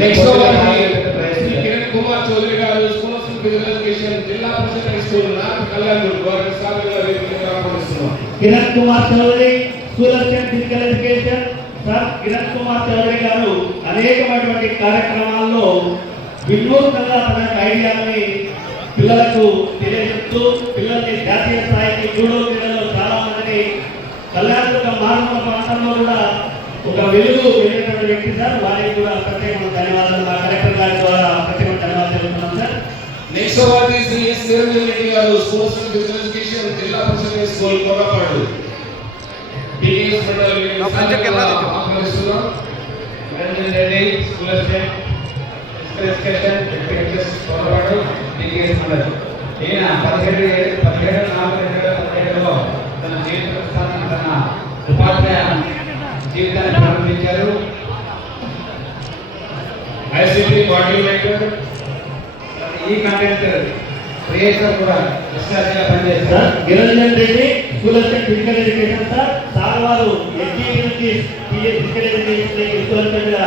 Next Shri Kiran Kumar Chowdary గారు school of physical education Zilla Parishad high school north Kalyanpur వారి సాధనగా వేదికగా ఆహ్వానిస్తున్నాం. Kiran Kumar Chowdary school of physical education sir Kiran Kumar Chowdary గారు అనేకమైనటువంటి కార్యక్రమాల్లో వినూత్నంగా తన ఐడియాలని పిల్లలకు తెలియజేస్తూ పిల్లల్ని జాతీయ స్థాయికి జూడో క్రీడలో చాలా మందిని కళ్యాణదుర్గ మారుమూల ప్రాంతంలో కూడా ఒక వెలుగు వెళ్ళినటువంటి వ్యక్తి సార్. వారికి కూడా ప్రత్యేకమైన ధన్యవాదాలు మా కలెక్టర్ గారి ద్వారా ప్రత్యేకమైన ధన్యవాదాలు తెలుపుతున్నాం sir. Next award Shri S Niranjan Reddy గారు school of physical education Zilla Parishad high school Korapadu TS మండలం ఆహ్వానిస్తున్నాం. Niranjan Reddy school of physical education Korapadu TS మండలం. ఈయన 17/4/2017లో తన జీవిత ప్రస్థానం తన ఉపాధ్యాయ జీవితాన్ని ప్రారంభించారు. ఐసిటి కోఆర్డినేటర్ ఈ కంటెంట్ క్రియేటర్ కూడా విశ్వాసంగా పనిచేస్తారు. Sir Niranjan Reddy school of physical education sir వారు ఎస్జీ నుంచి టీఎస్ ఫిజికల్ ఎడ్యుకేషన్ ఇన్స్టాల్మెంట్గా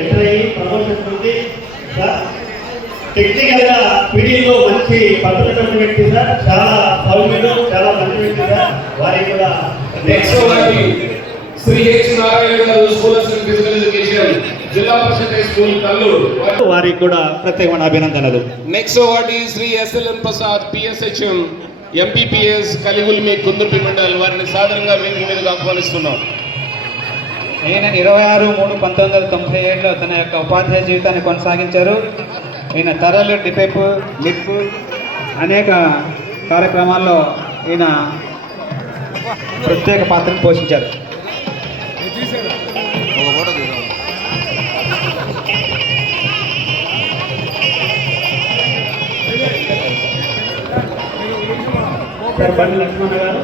ఎంటర్ అయ్యి ప్రమోషన్ ఉంది సార్. టెక్నికల్ గా పీడీలో మంచి పద్ధతి వ్యక్తి సార్. చాలా సౌమ్యుడు, చాలా మంచి వ్యక్తి సార్. వారికి కూడా next award Shri H Narayana గారు school of physical education Zilla Parishad high school Kalluru వారికి కూడా ప్రత్యేకమైన అభినందనలు. Next award Shri SLN Prasad PSHM MPPS Kaligulmi Kundurpi mandal వారిని సాధారణంగా వేదిక మీదగా ఆహ్వానిస్తున్నాం. ఈయన 26/3/1997లో తన యొక్క ఉపాధ్యాయ జీవితాన్ని కొనసాగించారు. ఈయన తరలు డిపెప్ లిప్ అనేక కార్యక్రమాల్లో ఈయన ప్రత్యేక పాత్రను పోషించారు. సార్ బండి లక్ష్మణ గారు